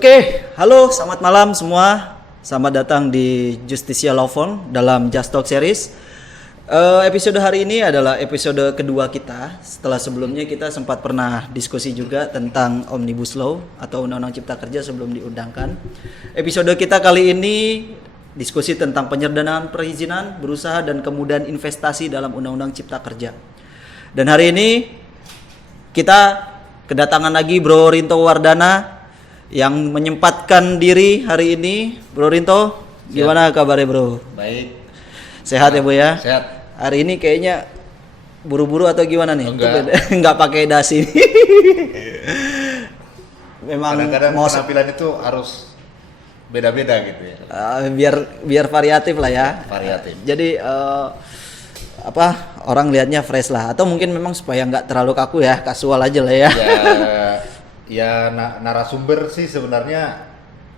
Oke, halo, selamat malam semua. Selamat datang di Justisia Law Firm dalam Just Talk Series. Episode hari ini adalah episode kedua kita. Setelah sebelumnya kita sempat pernah diskusi juga tentang Omnibus Law atau Undang-Undang Cipta Kerja sebelum diundangkan. Episode kita kali ini diskusi tentang penyederhanaan perizinan, berusaha dan kemudahan investasi dalam Undang-Undang Cipta Kerja. Dan hari ini kita kedatangan lagi Bro Rinto Wardana yang menyempatkan diri hari ini. Bro Rinto, gimana kabarnya bro? Baik. Sehat ya bu ya? Sehat. Hari ini kayaknya buru-buru atau gimana nih? Enggak. Enggak pakai dasi. Memang Kadang-kadang mau penampilan itu harus beda-beda gitu ya. biar variatif lah ya. Variatif. Jadi orang lihatnya fresh lah, atau mungkin memang supaya nggak terlalu kaku ya, kasual aja lah ya. Narasumber sih sebenarnya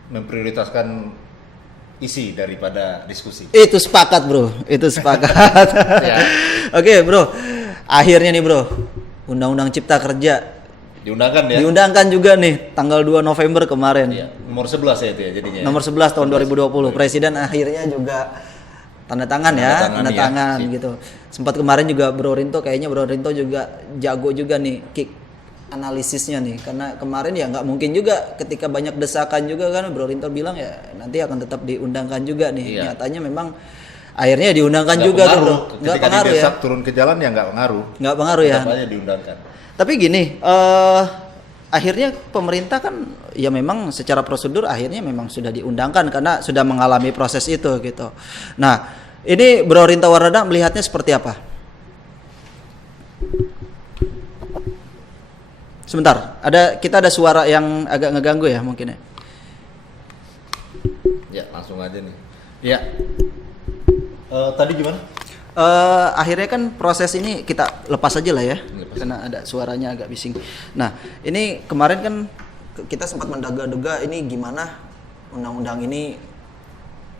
memprioritaskan isi daripada diskusi. Itu sepakat bro, itu sepakat. Ya. Oke bro, akhirnya nih bro, Undang-Undang Cipta Kerja Diundangkan ya? diundangkan juga nih tanggal 2 November kemarin. Iya, nomor 11 ya itu ya jadinya. Nomor 11 tahun 2020. Presiden akhirnya juga tanda tangan gitu. Sempat kemarin juga Bro Rinto, kayaknya Bro Rinto juga jago juga nih kick analisisnya nih, karena kemarin ya nggak mungkin juga ketika banyak desakan juga kan Bro Rinto bilang ya nanti akan tetap diundangkan juga nih. Iya. Nyatanya memang akhirnya diundangkan Nggak juga tuh pengaruh. Bro. Nggak Ketika pengaruh ya. didesak turun ke jalan ya nggak pengaruh. Nggak pengaruh ya. Tetap aja diundangkan. Tapi gini, akhirnya pemerintah kan ya memang secara prosedur akhirnya memang sudah diundangkan karena sudah mengalami proses itu gitu. Nah, ini Bro Rinto Wardana melihatnya seperti apa? Sebentar, kita ada suara yang agak ngeganggu ya mungkin ya. Ya, langsung aja nih. Ya. Tadi gimana? Akhirnya kan proses ini kita lepas aja lah ya, Lepas. karena ada suaranya agak bising. Nah, ini kemarin kan kita sempat menduga-duga ini gimana undang-undang ini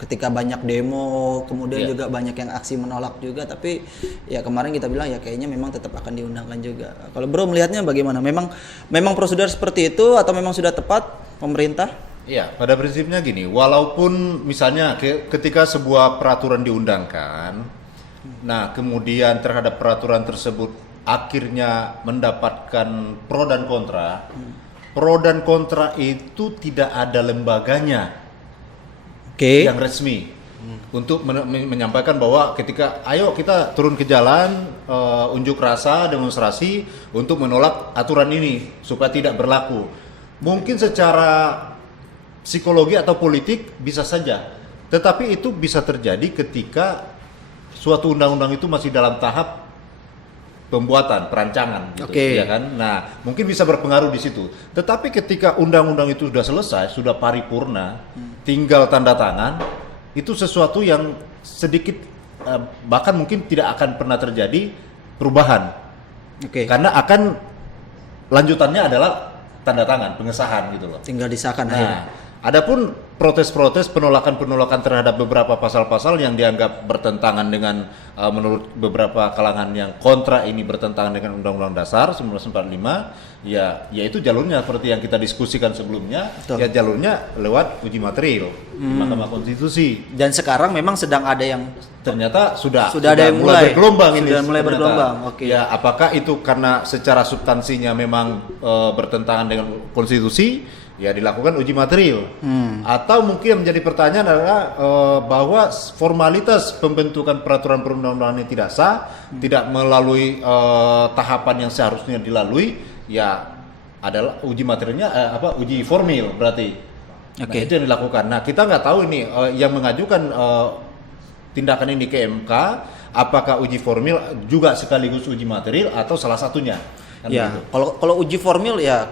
ketika banyak demo, kemudian juga banyak yang aksi menolak juga, tapi ya kemarin kita bilang ya kayaknya memang tetap akan diundangkan juga. Kalau Bro melihatnya bagaimana? Memang prosedur seperti itu atau memang sudah tepat pemerintah? Iya, pada prinsipnya gini, walaupun misalnya ketika sebuah peraturan diundangkan, nah kemudian terhadap peraturan tersebut akhirnya mendapatkan pro dan kontra, pro dan kontra itu tidak ada lembaganya yang resmi untuk menyampaikan bahwa ketika ayo kita turun ke jalan, unjuk rasa, demonstrasi untuk menolak aturan ini supaya tidak berlaku. Mungkin secara psikologi atau politik bisa saja, tetapi itu bisa terjadi ketika suatu undang-undang itu masih dalam tahap pembuatan, perancangan gitu, ya kan? Nah, mungkin bisa berpengaruh di situ. Tetapi ketika undang-undang itu sudah selesai, sudah paripurna, tinggal tanda tangan, itu sesuatu yang sedikit bahkan mungkin tidak akan pernah terjadi perubahan. Karena akan lanjutannya adalah tanda tangan, pengesahan gitu loh. Tinggal disahkan Nah, akhirnya. adapun protes-protes penolakan terhadap beberapa pasal-pasal yang dianggap bertentangan dengan menurut beberapa kalangan yang kontra ini bertentangan dengan Undang-Undang Dasar 1945, ya itu jalurnya seperti yang kita diskusikan sebelumnya. Betul. Ya jalurnya lewat uji material di Mahkamah Konstitusi. Dan sekarang memang sedang ada yang Ternyata sudah ada yang mulai bergelombang ini. Sudah mulai ternyata. bergelombang. Ya, apakah itu karena secara substansinya memang bertentangan dengan konstitusi, ya dilakukan uji material. Atau mungkin yang menjadi pertanyaan adalah bahwa formalitas pembentukan peraturan perundang-undangan ini tidak sah, tidak melalui tahapan yang seharusnya dilalui, ya adalah uji materialnya uji formil berarti. Nah, itu yang dilakukan. Nah, kita nggak tahu ini yang mengajukan tindakan ini ke MK, apakah uji formil juga sekaligus uji material atau salah satunya? Kan ya, gitu. kalau uji formil ya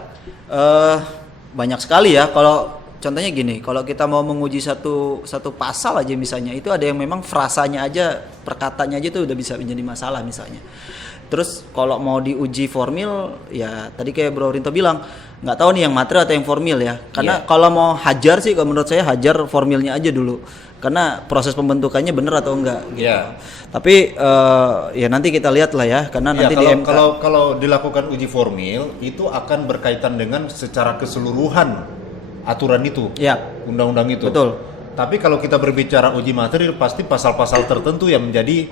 banyak sekali ya. Kalau contohnya gini, kalau kita mau menguji satu pasal aja misalnya, itu ada yang memang frasanya aja, perkataannya aja itu udah bisa menjadi masalah misalnya. Terus kalau mau diuji formil, ya tadi kayak Bro Rinto bilang, nggak tahu nih yang material atau yang formil ya. Karena kalau mau hajar sih, kalau menurut saya hajar formilnya aja dulu. Karena proses pembentukannya bener atau enggak gitu. Tapi ya nanti kita lihat lah ya, karena nanti di MK. Kalau dilakukan uji formil itu akan berkaitan dengan secara keseluruhan aturan itu, Ya, undang-undang itu. betul. Tapi kalau kita berbicara uji material, pasti pasal-pasal tertentu yang menjadi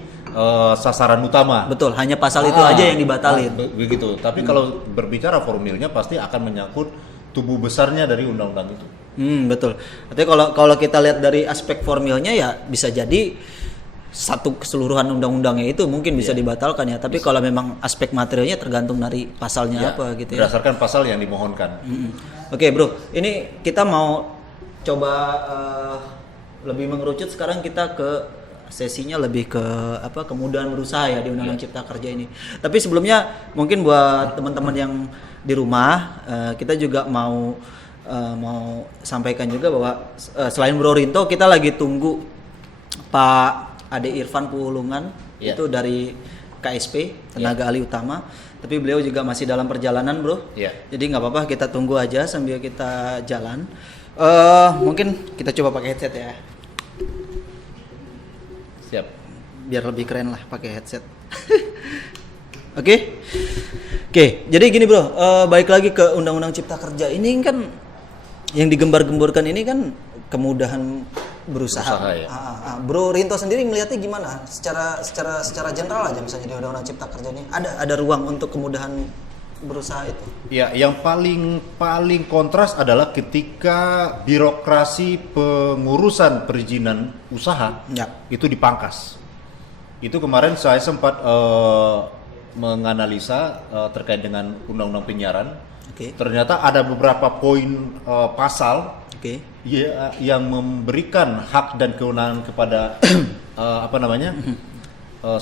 sasaran utama. Betul, hanya pasal itu aja yang dibatalin. Begitu. Tapi kalau berbicara formilnya, pasti akan menyangkut tubuh besarnya dari undang-undang itu. Betul. Artinya kalau kita lihat dari aspek formilnya ya bisa jadi satu keseluruhan undang-undangnya itu mungkin bisa dibatalkan ya. Tapi kalau memang aspek materialnya tergantung dari pasalnya Ya, apa gitu ya. berdasarkan pasal yang dimohonkan. Oke, Bro. Ini kita mau coba lebih mengerucut sekarang kita ke sesinya lebih ke kemudahan berusaha ya di Undang-Undang Cipta Kerja ini. Tapi sebelumnya mungkin buat teman-teman yang di rumah kita juga mau sampaikan juga bahwa selain Bro Rinto kita lagi tunggu Pak Ade Irfan Pulungan itu dari KSP tenaga ahli utama, tapi beliau juga masih dalam perjalanan, Bro. Jadi nggak apa-apa, kita tunggu aja sambil kita jalan. Mungkin kita coba pakai headset ya. Siap. Biar lebih keren lah pakai headset. Oke. Jadi gini, Bro. Balik lagi ke Undang-Undang Cipta Kerja ini kan yang digembar-gemborkan ini kan kemudahan berusaha. Ya. Bro Rinto sendiri melihatnya gimana? Secara general aja misalnya di Undang-Undang Cipta Kerja ini ada ruang untuk kemudahan berusaha itu. Ya, yang paling kontras adalah ketika birokrasi pengurusan perizinan usaha itu dipangkas. Itu kemarin saya sempat menganalisa terkait dengan undang-undang penyiaran. Ternyata ada beberapa poin pasal yang memberikan hak dan kewenangan kepada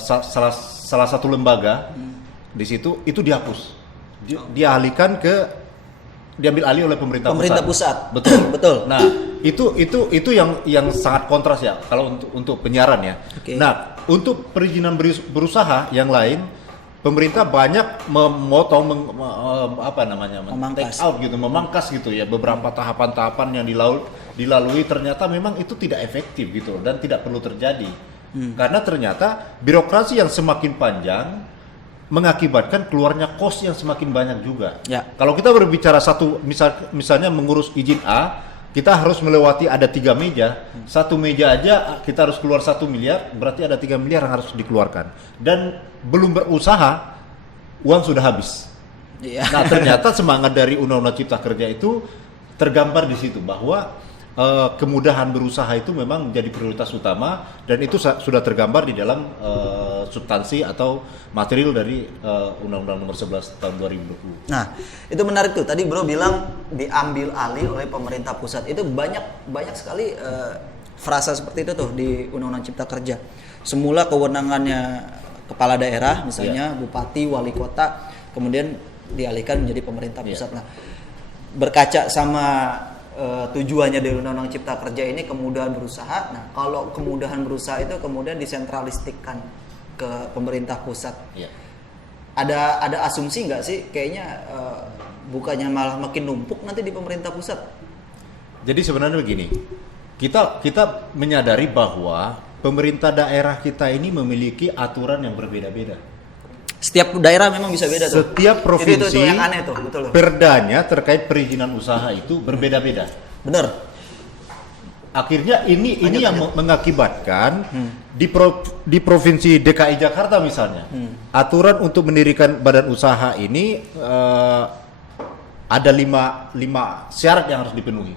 salah satu lembaga di situ itu dihapus. Diambil alih oleh pemerintah pusat. Betul. Nah, itu yang sangat kontras ya kalau untuk penyiaran ya. Nah, untuk perizinan berusaha yang lain, pemerintah banyak memotong memangkas gitu ya beberapa tahapan-tahapan yang dilalui ternyata memang itu tidak efektif gitu dan tidak perlu terjadi. Karena ternyata birokrasi yang semakin panjang mengakibatkan keluarnya kos yang semakin banyak juga. Kalau kita berbicara misalnya mengurus izin A, kita harus melewati ada 3 meja. Satu meja aja kita harus keluar 1 miliar, berarti ada 3 miliar yang harus dikeluarkan. Dan belum berusaha, uang sudah habis. Nah, ternyata semangat dari Undang-Undang Cipta Kerja itu tergambar di situ bahwa kemudahan berusaha itu memang menjadi prioritas utama dan itu sudah tergambar di dalam substansi atau material dari Undang-Undang Nomor 11 tahun 2020. Nah, itu menarik tuh. Tadi Bro bilang diambil alih oleh pemerintah pusat. Itu banyak sekali frasa seperti itu tuh di Undang-Undang Cipta Kerja. Semula kewenangannya kepala daerah, misalnya bupati, wali kota, kemudian dialihkan menjadi pemerintah pusat. Nah, berkaca sama tujuannya dari Undang-Undang Cipta Kerja ini kemudahan berusaha. Nah, kalau kemudahan berusaha itu kemudian disentralistikkan ke pemerintah pusat. Ada asumsi nggak sih kayaknya bukannya malah makin numpuk nanti di pemerintah pusat? Jadi sebenarnya begini, kita menyadari bahwa pemerintah daerah kita ini memiliki aturan yang berbeda-beda. Setiap daerah memang bisa beda tuh. Setiap provinsi itu yang aneh tuh, betul. Perdanya terkait perizinan usaha itu berbeda-beda. Bener. Akhirnya ini yang mengakibatkan di provinsi DKI Jakarta misalnya, aturan untuk mendirikan badan usaha ini ada 5 syarat yang harus dipenuhi.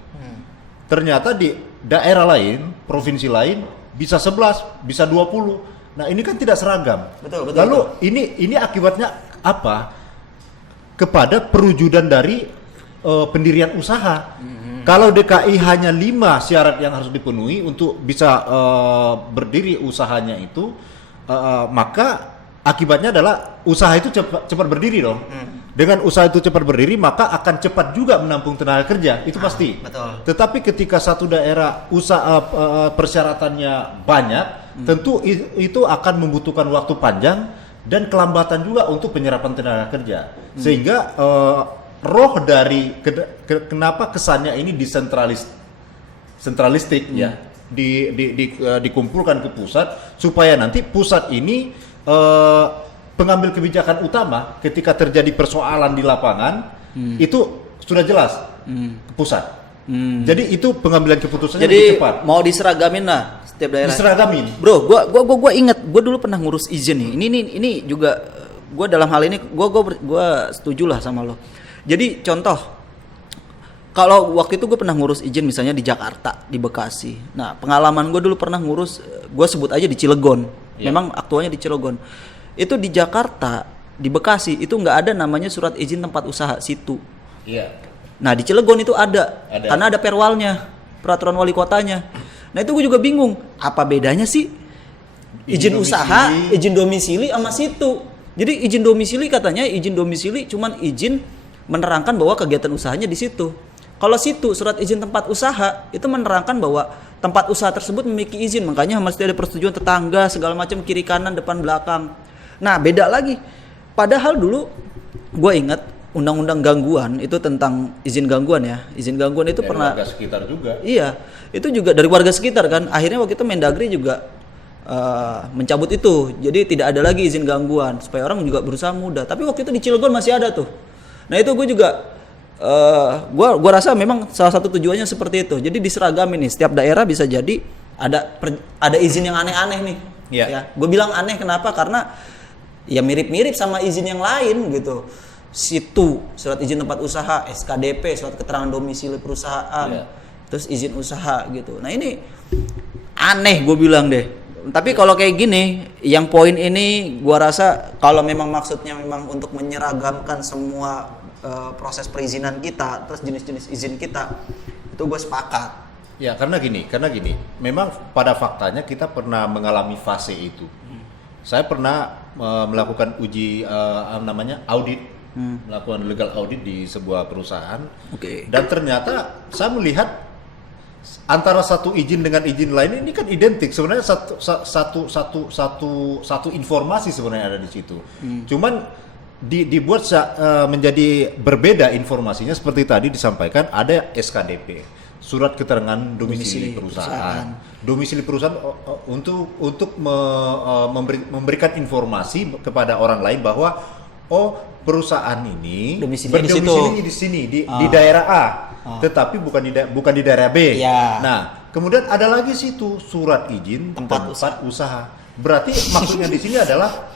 Ternyata di daerah lain, provinsi lain bisa 11, bisa 20. Nah, ini kan tidak seragam. Betul. Lalu ini akibatnya apa? Kepada perwujudan dari pendirian usaha. Kalau DKI hanya 5 syarat yang harus dipenuhi untuk bisa berdiri usahanya itu, maka akibatnya adalah usaha itu cepat berdiri dong. Dengan usaha itu cepat berdiri, maka akan cepat juga menampung tenaga kerja, itu pasti. Betul. Tetapi ketika satu daerah usaha persyaratannya banyak, tentu itu akan membutuhkan waktu panjang dan kelambatan juga untuk penyerapan tenaga kerja. Sehingga roh dari kenapa kesannya ini sentralistik ya, dikumpulkan ke pusat supaya nanti pusat ini pengambil kebijakan utama ketika terjadi persoalan di lapangan itu sudah jelas ke pusat. Jadi itu pengambilan keputusannya Jadi lebih cepat. mau diseragamin lah setiap daerah. Diseragamin. Bro, gua inget, gua dulu pernah ngurus izin nih. Ini juga gua dalam hal ini gua setuju lah sama lo. Jadi contoh, kalau waktu itu gue pernah ngurus izin misalnya di Jakarta, di Bekasi. Nah, pengalaman gue dulu pernah ngurus, gue sebut aja di Cilegon. Memang aktualnya di Cilegon. Itu di Jakarta, di Bekasi itu nggak ada namanya surat izin tempat usaha situ. Iya. Nah, di Cilegon itu ada. Karena ada perwalnya, peraturan wali kotanya. Nah, itu gue juga bingung, apa bedanya sih izin usaha, izin domisili sama situ. Jadi izin domisili katanya izin domisili cuman izin menerangkan bahwa kegiatan usahanya di situ. Kalau situ surat izin tempat usaha itu menerangkan bahwa tempat usaha tersebut memiliki izin, makanya mesti ada persetujuan tetangga segala macam, kiri kanan depan belakang. Nah, beda lagi. Padahal dulu gue ingat undang-undang gangguan itu tentang izin gangguan ya. Izin gangguan itu Dari pernah warga sekitar juga. Iya, itu juga dari warga sekitar kan. Akhirnya waktu itu Mendagri juga mencabut itu. Jadi tidak ada lagi izin gangguan supaya orang juga berusaha mudah. Tapi waktu itu di Cilegon masih ada tuh. Nah, itu gue juga gua rasa memang salah satu tujuannya seperti itu. Jadi diseragamin nih, setiap daerah bisa jadi ada izin yang aneh-aneh nih. Iya. Ya, gue bilang aneh kenapa? Karena ya mirip-mirip sama izin yang lain gitu. Situ, surat izin tempat usaha, SKDP, surat keterangan domisili perusahaan, terus izin usaha gitu. Nah, ini aneh gue bilang deh. Tapi kalau kayak gini, yang poin ini gue rasa kalau memang maksudnya memang untuk menyeragamkan semua proses perizinan kita, terus jenis-jenis izin kita, itu gue sepakat. Ya, karena gini, memang pada faktanya kita pernah mengalami fase itu. Saya pernah melakukan uji audit. Melakukan legal audit di sebuah perusahaan. Dan ternyata saya melihat antara satu izin dengan izin lain ini kan identik, sebenarnya satu informasi sebenarnya ada di situ. Cuman dibuat menjadi berbeda informasinya, seperti tadi disampaikan ada SKDP, surat keterangan domisili perusahaan. Domisili perusahaan untuk memberikan informasi kepada orang lain bahwa perusahaan ini berdomisili di sini di daerah A, tetapi bukan di daerah B. Ya. Nah, kemudian ada lagi situ surat izin tempat usaha. Berarti maksudnya di sini adalah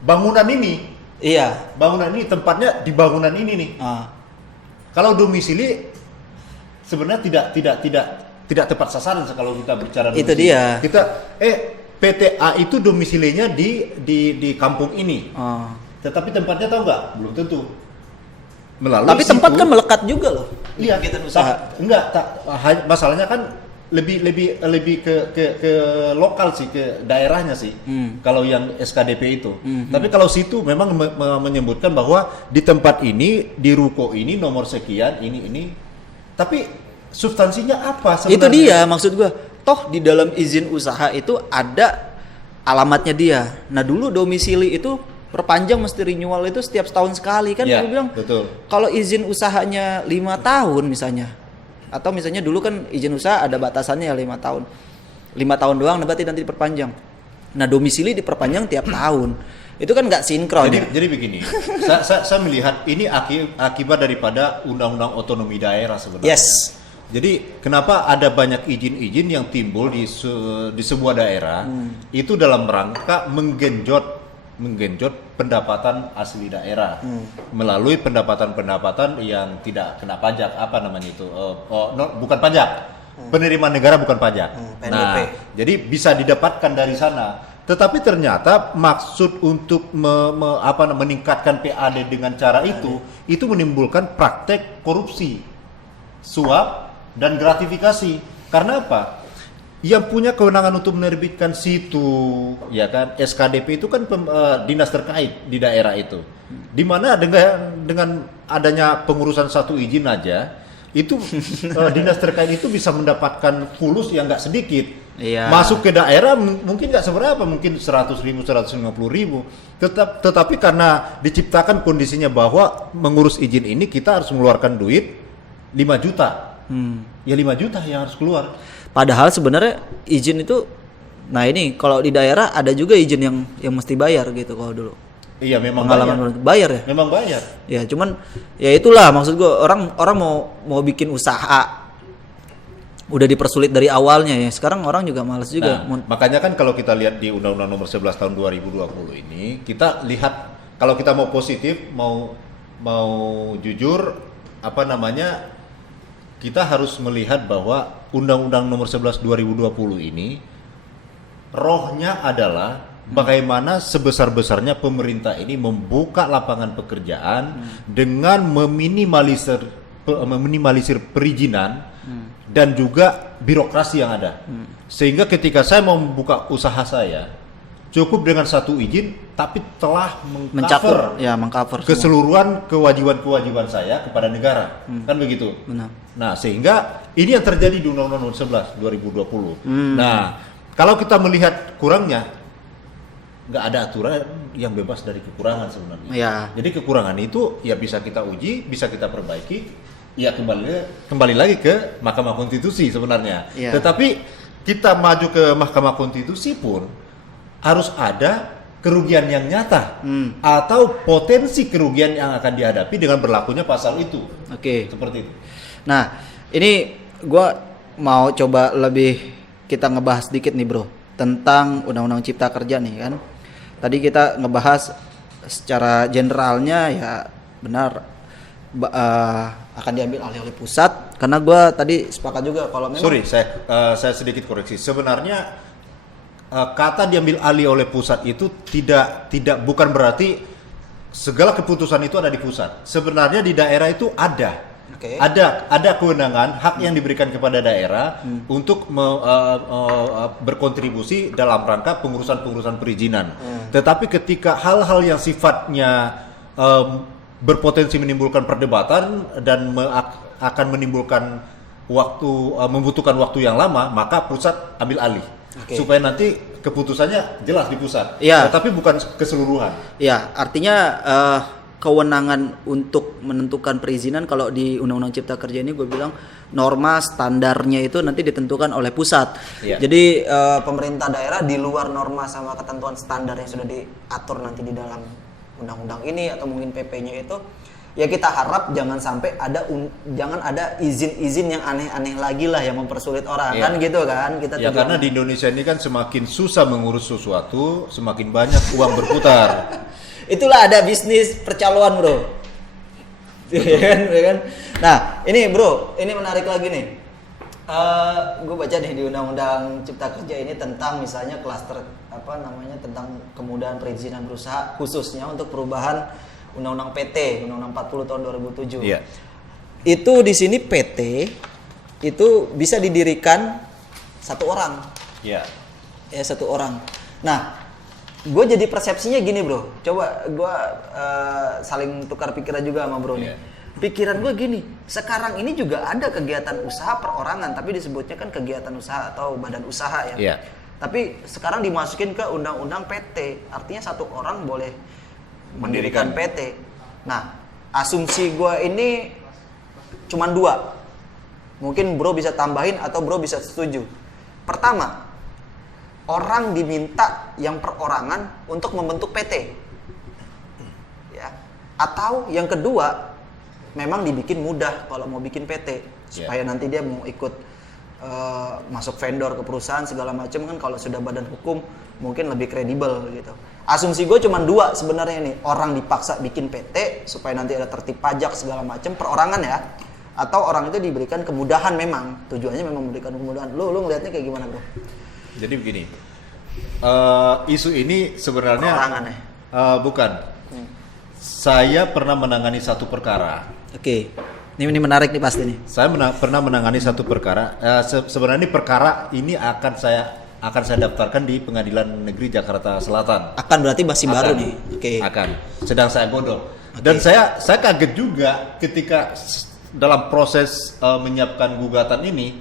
bangunan ini. Iya. Bangunan ini tempatnya di bangunan ini nih. Kalau domisili sebenarnya tidak tepat sasaran kalau kita bicara domisili. Itu dia. Kita PTA itu domisilinya di kampung ini. Tetapi tempatnya tahu nggak? Belum tentu. Tapi tempat kan melekat juga loh. Iya. Kegiatan usaha. Masalahnya kan lebih ke lokal sih, ke daerahnya sih. Kalau yang SKDP itu. Tapi kalau situ memang menyebutkan bahwa di tempat ini, di ruko ini nomor sekian, ini. Tapi substansinya apa sebenarnya? Itu dia maksud gua. Toh di dalam izin usaha itu ada alamatnya dia. Nah, dulu domisili itu perpanjang mesti renewal itu setiap setahun sekali kan. Ya, gue bilang betul. Kalau izin usahanya 5 tahun misalnya, atau misalnya dulu kan izin usaha ada batasannya ya 5 tahun 5 tahun doang, berarti nanti diperpanjang. Nah, domisili diperpanjang tiap tahun, itu kan nggak sinkron. Jadi begini, saya melihat ini akibat daripada undang-undang otonomi daerah sebenarnya. Yes. Jadi kenapa ada banyak izin-izin yang timbul di sebuah daerah itu dalam rangka menggenjot pendapatan asli daerah melalui pendapatan yang tidak kena pajak, apa namanya itu, bukan pajak, penerimaan negara bukan pajak. PNBP. Nah, jadi bisa didapatkan dari sana. Tetapi ternyata maksud untuk meningkatkan PAD dengan cara itu menimbulkan praktek korupsi, suap dan gratifikasi. Karena apa? Yang punya kewenangan untuk menerbitkan situ, ya kan, SKDP itu kan dinas terkait di daerah itu. Di mana dengan adanya pengurusan satu izin aja, itu dinas terkait itu bisa mendapatkan fulus yang nggak sedikit. Iya. Masuk ke daerah mungkin nggak seberapa, mungkin 100.000, 150.000. Tetapi karena diciptakan kondisinya bahwa mengurus izin ini kita harus mengeluarkan duit 5 juta. Ya 5 juta yang harus keluar. Padahal sebenarnya izin itu, nah ini kalau di daerah ada juga izin yang mesti bayar gitu kalau dulu. Iya, memang bayar ya. Memang bayar. Ya cuman ya itulah maksud gue, orang mau bikin usaha udah dipersulit dari awalnya ya. Sekarang orang juga malas juga. Nah, makanya kan kalau kita lihat di Undang-Undang Nomor 11 Tahun 2020 ini, kita lihat kalau kita mau positif, mau jujur, kita harus melihat bahwa Undang-Undang Nomor 11 2020 ini rohnya adalah bagaimana sebesar-besarnya pemerintah ini membuka lapangan pekerjaan dengan meminimalisir perizinan dan juga birokrasi yang ada. Sehingga ketika saya mau membuka usaha saya, cukup dengan satu izin tapi telah mengcover keseluruhan kewajiban-kewajiban saya kepada negara. Kan begitu. Benar. Nah, sehingga ini yang terjadi di Undang-Undang Nomor 11 2020. Nah, kalau kita melihat kurangnya, nggak ada aturan yang bebas dari kekurangan sebenarnya. Ya. Jadi kekurangan itu ya bisa kita uji, bisa kita perbaiki, ya kembali lagi ke Mahkamah Konstitusi sebenarnya. Ya. Tetapi kita maju ke Mahkamah Konstitusi pun harus ada kerugian yang nyata atau potensi kerugian yang akan dihadapi dengan berlakunya pasal itu. Oke. Seperti itu. Nah, ini gua mau coba lebih kita ngebahas sedikit nih bro tentang Undang-Undang Cipta Kerja nih kan. Tadi kita ngebahas secara generalnya ya benar akan diambil alih oleh pusat, karena gua tadi sepakat juga kalau memang. Sorry, saya sedikit koreksi. Sebenarnya kata diambil alih oleh pusat itu bukan berarti segala keputusan itu ada di pusat. Sebenarnya di daerah itu ada. Okay. Ada kewenangan hak yang diberikan kepada daerah untuk berkontribusi dalam rangka pengurusan perizinan. Tetapi ketika hal-hal yang sifatnya berpotensi menimbulkan perdebatan dan akan menimbulkan membutuhkan waktu yang lama, maka pusat ambil alih. Okay. Supaya nanti keputusannya jelas di pusat. Ya. Tapi bukan keseluruhan. Ya, artinya kewenangan untuk menentukan perizinan kalau di Undang-Undang Cipta Kerja ini gue bilang norma standarnya itu nanti ditentukan oleh pusat. Yeah. Jadi pemerintah daerah di luar norma sama ketentuan standar yang sudah diatur nanti di dalam undang-undang ini atau mungkin PP-nya itu, ya kita harap jangan sampai jangan ada izin-izin yang aneh-aneh lagi lah yang mempersulit orang. Yeah. Kan gitu kan kita. Ya karena di Indonesia ini kan semakin susah mengurus sesuatu, semakin banyak uang berputar. Itulah ada bisnis percaloan bro. Ya kan? Nah ini bro, ini menarik lagi nih. Gue baca nih di Undang-Undang Cipta Kerja ini tentang misalnya klaster tentang kemudahan perizinan berusaha khususnya untuk perubahan Undang-Undang PT, Undang-Undang 40 tahun 2007. Iya. Itu di sini PT itu bisa didirikan satu orang. Iya. Ya satu orang. Nah, gue jadi persepsinya gini bro. Coba gue saling tukar pikiran juga sama bro nih. Pikiran gue gini, sekarang ini juga ada kegiatan usaha perorangan, tapi disebutnya kan kegiatan usaha atau badan usaha ya. Iya. Tapi sekarang dimasukin ke undang-undang PT, artinya satu orang boleh mendirikan PT. Nah, asumsi gue ini cuma dua. Mungkin bro bisa tambahin atau bro bisa setuju. Pertama, orang diminta yang perorangan untuk membentuk PT. Ya. Atau yang kedua, memang dibikin mudah kalau mau bikin PT supaya nanti dia mau ikut masuk vendor ke perusahaan segala macam kan, kalau sudah badan hukum mungkin lebih kredibel gitu. Asumsi gue cuma dua sebenarnya nih, orang dipaksa bikin PT supaya nanti ada tertib pajak segala macam, perorangan ya, atau orang itu diberikan kemudahan, memang tujuannya memang memberikan kemudahan. Lu ngelihatnya kayak gimana bro? Jadi begini, isu ini sebenarnya perorangan ya? Bukan. Saya pernah menangani satu perkara. Oke. Ini menarik nih pasti nih. Saya pernah menangani satu perkara. Sebenarnya perkara ini akan saya daftarkan di Pengadilan Negeri Jakarta Selatan. Akan berarti masih baru nih. Oke. Akan. Sedang saya godok. Dan saya kaget juga ketika dalam proses menyiapkan gugatan ini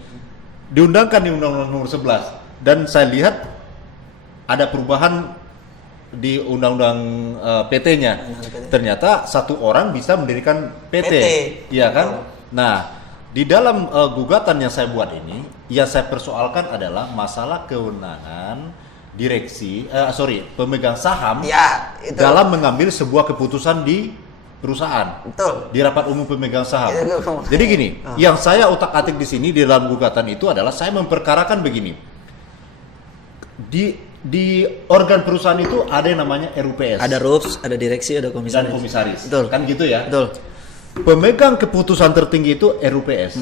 diundangkan di Undang-Undang Nomor 11 dan saya lihat ada perubahan di undang-undang PT-nya. Ternyata satu orang bisa mendirikan PT. Iya kan? Nah, di dalam gugatan yang saya buat ini, yang saya persoalkan adalah masalah kewenangan pemegang saham ya, itu. Dalam mengambil sebuah keputusan di perusahaan. Betul. Di rapat umum pemegang saham. Iya, Jadi gini, yang saya utak-atik di sini di dalam gugatan itu adalah saya memperkarakan begini. Di organ perusahaan itu ada yang namanya RUPS. Ada RUPS, ada direksi, ada komisaris. Dan komisaris. Betul. Kan gitu ya? Betul. Pemegang keputusan tertinggi itu RUPS.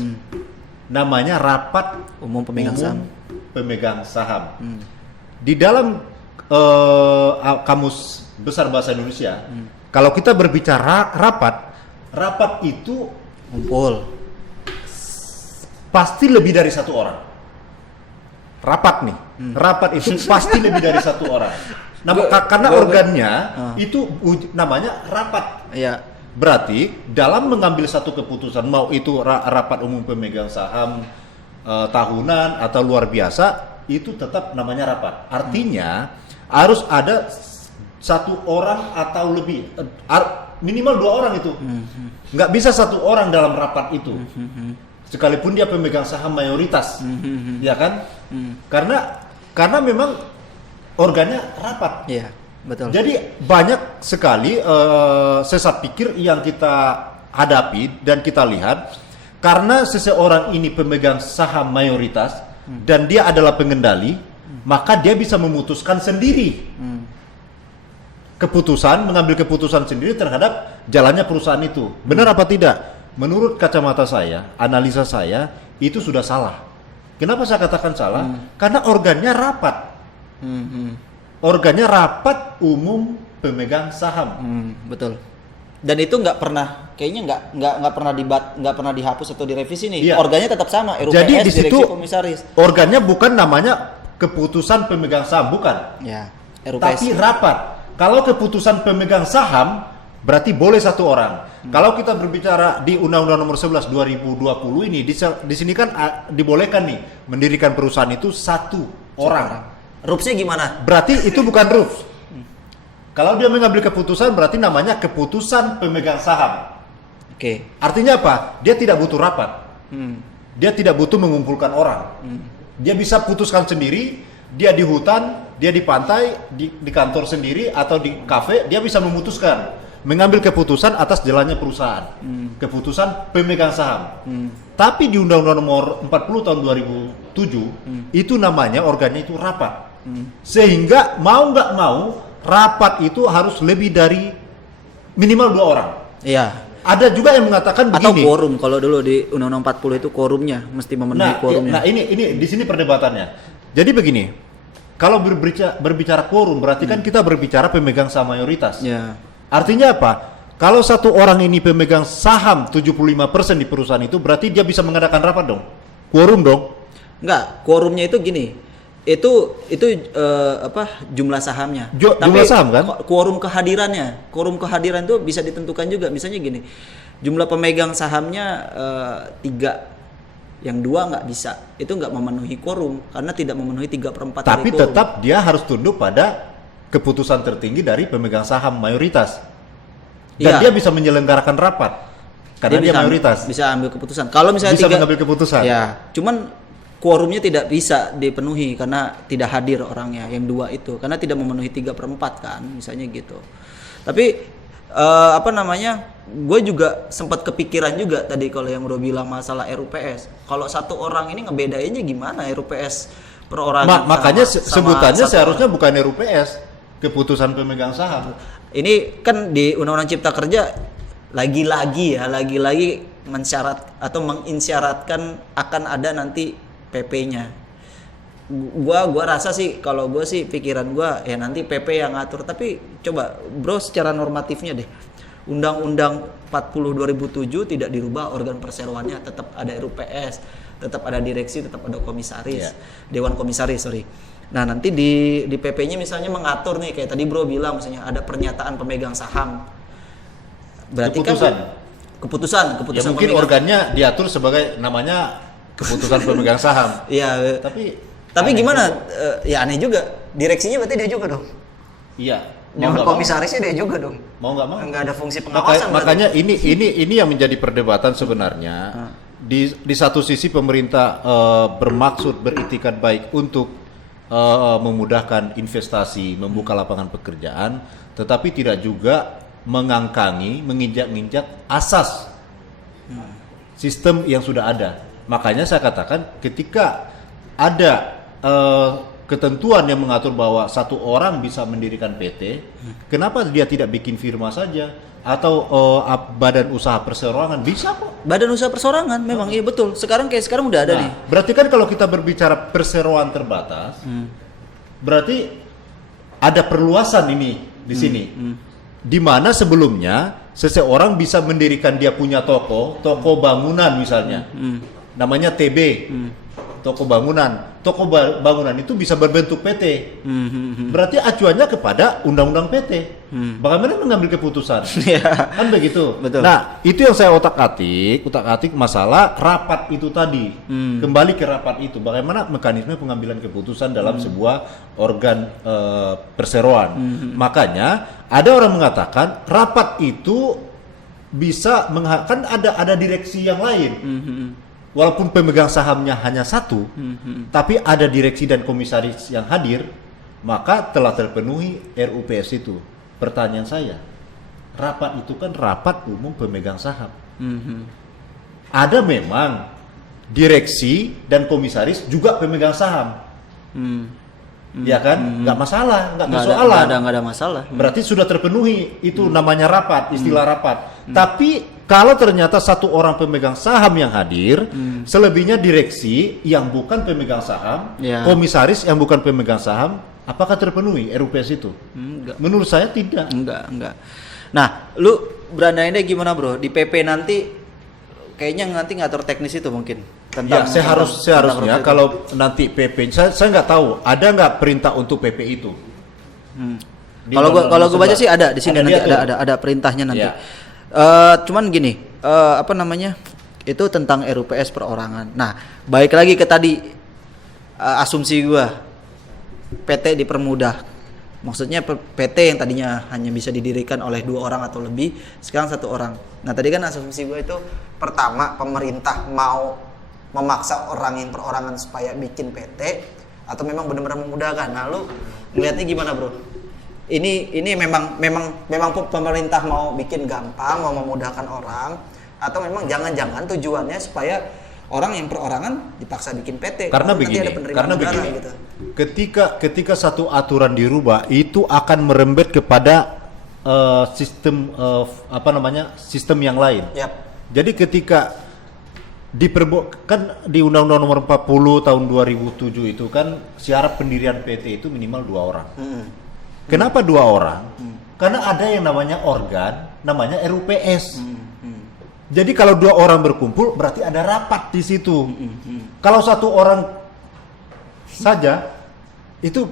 Namanya Rapat Umum Pemegang Saham. Pemegang Saham. Di dalam Kamus Besar Bahasa Indonesia, kalau kita berbicara rapat itu Ngumpul. pasti lebih dari satu orang. Rapat itu pasti lebih dari satu orang. Karena organnya itu namanya rapat. Iya. Berarti dalam mengambil satu keputusan, mau itu rapat umum pemegang saham tahunan atau luar biasa, itu tetap namanya rapat. Artinya harus ada satu orang atau lebih, minimal 2 orang itu. Nggak bisa 1 orang dalam rapat itu. Sekalipun dia pemegang saham mayoritas, ya kan? Karena memang organnya rapat. Iya, betul. Jadi banyak sekali sesat pikir yang kita hadapi dan kita lihat, karena seseorang ini pemegang saham mayoritas dan dia adalah pengendali, maka dia bisa memutuskan sendiri mengambil keputusan sendiri terhadap jalannya perusahaan itu. Benar apa tidak? Menurut kacamata saya, analisa saya, itu sudah salah. Kenapa saya katakan salah? Karena organnya rapat. Organnya rapat umum pemegang saham. Betul. Dan itu kayaknya nggak pernah dihapus atau direvisi nih. Iya. Organnya tetap sama, RUPS, Jadi di situ direksi, komisaris. organnya bukan namanya keputusan pemegang saham, bukan. Ya, RUPS. Tapi rapat. Kalau keputusan pemegang saham berarti boleh 1 orang. Kalau kita berbicara di Undang-Undang Nomor 11 2020 ini, di sini kan dibolehkan nih mendirikan perusahaan itu 1 orang. RUPS-nya gimana? Berarti itu bukan RUPS. Kalau dia mengambil keputusan berarti namanya keputusan pemegang saham. Oke. Artinya apa? Dia tidak butuh rapat. Dia tidak butuh mengumpulkan orang. Dia bisa putuskan sendiri. Dia di hutan, dia di pantai, di kantor sendiri atau di kafe, dia bisa memutuskan, mengambil keputusan atas jalannya perusahaan. Keputusan pemegang saham. Tapi di Undang-Undang Nomor 40 tahun 2007 itu namanya organnya itu rapat. Sehingga mau nggak mau rapat itu harus lebih dari minimal 2 orang. Iya. Ada juga yang mengatakan Atau begini. quorum, kalau dulu di Undang-Undang 40 itu quorumnya mesti memenuhi quorumnya. Nah ini di sini perdebatannya. Jadi begini, kalau berbicara quorum berarti kan kita berbicara pemegang saham mayoritas. Ya. Artinya apa? Kalau 1 orang ini pemegang saham 75% di perusahaan itu, berarti dia bisa mengadakan rapat dong. Quorum dong. Enggak, quorumnya itu gini. Itu jumlah sahamnya. Jumlah saham kan? Quorum kehadiran itu bisa ditentukan juga. Misalnya gini, jumlah pemegang sahamnya 3, yang 2 nggak bisa. Itu nggak memenuhi quorum karena tidak memenuhi 3/4 dari Tapi quorum. tetap dia harus tunduk pada keputusan tertinggi dari pemegang saham mayoritas. Dan Iya. dia bisa menyelenggarakan rapat karena dia mayoritas. Bisa ambil keputusan. Kalau misalnya Bisa 3, mengambil keputusan. ya, cuman quorumnya tidak bisa dipenuhi karena tidak hadir orangnya yang 2 itu karena tidak memenuhi 3/4 kan, misalnya gitu. Tapi gue juga sempat kepikiran juga tadi kalau yang udah bilang masalah RUPS. Kalau 1 orang ini ngebedainnya gimana RUPS perorangan? Makanya sama sebutannya 1 seharusnya bukan RUPS, keputusan pemegang saham. Ini kan di Undang-Undang Cipta Kerja lagi-lagi mensyarat atau menginsyaratkan akan ada nanti PP-nya. Gua rasa sih, kalau gue sih pikiran gue ya nanti PP yang ngatur. Tapi coba bro secara normatifnya deh, Undang-Undang 40 2007 tidak dirubah, organ perseroannya tetap ada RUPS, tetap ada direksi, tetap ada komisaris, dewan komisaris Nah nanti di PP-nya misalnya mengatur nih kayak tadi bro bilang, misalnya ada pernyataan pemegang saham. Berarti keputusan Ya mungkin pemegang. organnya diatur sebagai namanya keputusan pemegang saham. Iya. Tapi gimana? Ya aneh juga. Direksinya berarti dia juga dong. Iya. Dewan komisarisnya dia juga dong. Mau nggak mau. Nggak ada fungsi pengawasan. Makanya ini yang menjadi perdebatan sebenarnya. Di satu sisi pemerintah bermaksud beritikat baik untuk memudahkan investasi, membuka lapangan pekerjaan, tetapi tidak juga mengangkangi, menginjak-injak asas sistem yang sudah ada. Makanya saya katakan ketika ada ketentuan yang mengatur bahwa satu orang bisa mendirikan PT, kenapa dia tidak bikin firma saja atau badan usaha perseroangan bisa kok. Badan usaha perseorangan memang iya betul. Sekarang udah ada nih. Berarti kan kalau kita berbicara perseroan terbatas, berarti ada perluasan ini di sini. Di mana sebelumnya seseorang bisa mendirikan dia punya toko bangunan misalnya. Namanya TB. Toko bangunan itu bisa berbentuk PT. Berarti acuannya kepada undang-undang PT. Bagaimana mengambil keputusan? Kan begitu. Betul. Nah, itu yang saya otak-atik masalah rapat itu tadi. Kembali ke rapat itu, bagaimana mekanisme pengambilan keputusan dalam sebuah organ perseroan. Makanya ada orang mengatakan rapat itu bisa kan ada direksi yang lain. Walaupun pemegang sahamnya hanya satu, tapi ada direksi dan komisaris yang hadir, maka telah terpenuhi RUPS itu. Pertanyaan saya, rapat itu kan rapat umum pemegang saham. Ada memang direksi dan komisaris juga pemegang saham. Ya kan? Nggak masalah, nggak persoalan. Nggak ada masalah. Berarti sudah terpenuhi itu namanya rapat, istilah rapat. Tapi kalau ternyata satu orang pemegang saham yang hadir, selebihnya direksi yang bukan pemegang saham, komisaris yang bukan pemegang saham, apakah terpenuhi RUPS itu? Enggak. Menurut saya tidak. Enggak. Nah, lu berandainnya gimana bro? Di PP nanti kayaknya nanti ngatur teknis itu mungkin. Ya, seharusnya kalau nanti PP, saya nggak tahu ada nggak perintah untuk PP itu. Kalau gua baca sih ada di sini ada perintahnya nanti. Ya. Cuman gini, itu tentang RUPS perorangan. Nah, balik lagi ke tadi asumsi gua, PT dipermudah. Maksudnya PT yang tadinya hanya bisa didirikan oleh 2 orang atau lebih, sekarang 1 orang. Nah, tadi kan asumsi gua itu pertama pemerintah mau memaksa orang yang perorangan supaya bikin PT atau memang benar-benar memudahkan. Nah, lu melihatnya gimana, bro? Ini memang pemerintah mau bikin gampang, mau memudahkan orang, atau memang jangan-jangan tujuannya supaya orang yang perorangan dipaksa bikin PT. Karena begini, gitu. ketika satu aturan dirubah itu akan merembet kepada sistem sistem yang lain. Yap. Jadi ketika kan di Undang-Undang Nomor 40 tahun 2007 itu kan syarat pendirian PT itu minimal 2 orang. Kenapa 2 orang? Karena ada yang namanya organ, namanya RUPS. Jadi kalau 2 orang berkumpul, berarti ada rapat di situ. Kalau 1 orang saja, itu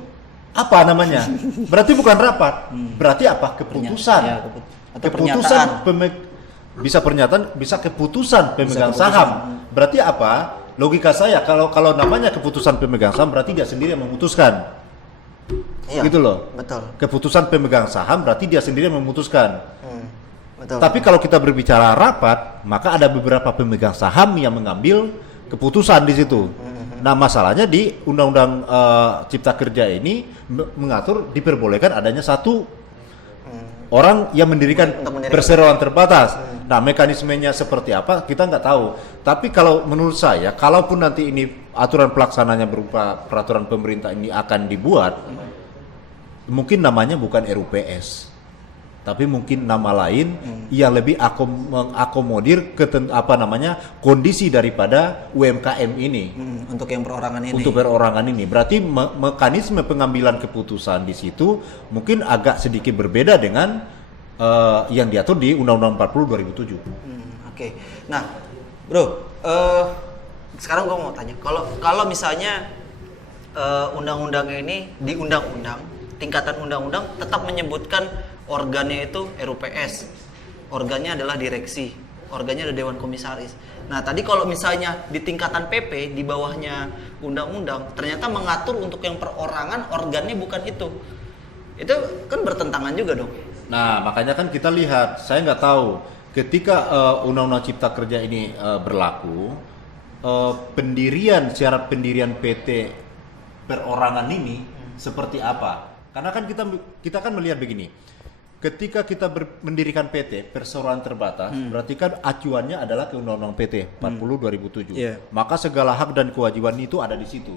apa namanya? Berarti bukan rapat. Berarti apa? Keputusan. Keputusan bisa pernyataan, bisa keputusan pemegang saham. Berarti apa? Logika saya kalau namanya keputusan pemegang saham, berarti dia sendiri yang memutuskan. Iya, gitu loh. Betul. Keputusan pemegang saham berarti dia sendiri yang memutuskan. Betul. Tapi kalau kita berbicara rapat, maka ada beberapa pemegang saham yang mengambil keputusan di situ. Nah, masalahnya di Undang-Undang Cipta Kerja ini mengatur diperbolehkan adanya 1 orang yang mendirikan perseroan terbatas. Nah, mekanismenya seperti apa kita nggak tahu. Tapi kalau menurut saya, kalaupun nanti ini aturan pelaksananya berupa peraturan pemerintah ini akan dibuat, mungkin namanya bukan RUPS, tapi mungkin nama lain yang lebih mengakomodir kondisi daripada UMKM ini. Untuk yang perorangan ini. Untuk perorangan ini, berarti mekanisme pengambilan keputusan di situ mungkin agak sedikit berbeda dengan yang diatur di Undang-Undang 40 2007. Oke. Nah, bro, sekarang gue mau tanya, kalau misalnya undang-undang ini di undang-undang, tingkatan undang-undang tetap menyebutkan organnya itu RUPS, organnya adalah direksi, organnya ada Dewan Komisaris. Nah, tadi kalau misalnya di tingkatan PP di bawahnya undang-undang ternyata mengatur untuk yang perorangan organnya bukan itu kan bertentangan juga dong. Nah, makanya kan kita lihat, saya nggak tahu ketika Undang-Undang Cipta Kerja ini berlaku, syarat pendirian PT perorangan ini seperti apa? Karena kan kita kan melihat begini, ketika kita mendirikan PT perseroan terbatas, berarti kan acuannya adalah ke Undang-Undang PT 40 2007. Iya. Maka segala hak dan kewajiban itu ada di situ.